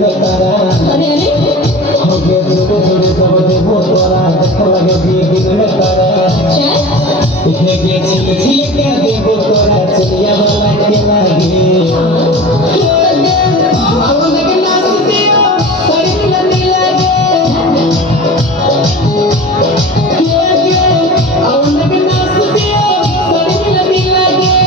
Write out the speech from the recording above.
में तारा अरे अरे हो गए छोटे छोटे सब देखो तोरा देखो लगे दिन में तारा हे गे छिल छिल के देखो तोरा चलिया वाला के लागे आओ लगे नाच दियो सड़ी लगी लागे आओ लगे नाच दियो सड़ी लगी लागे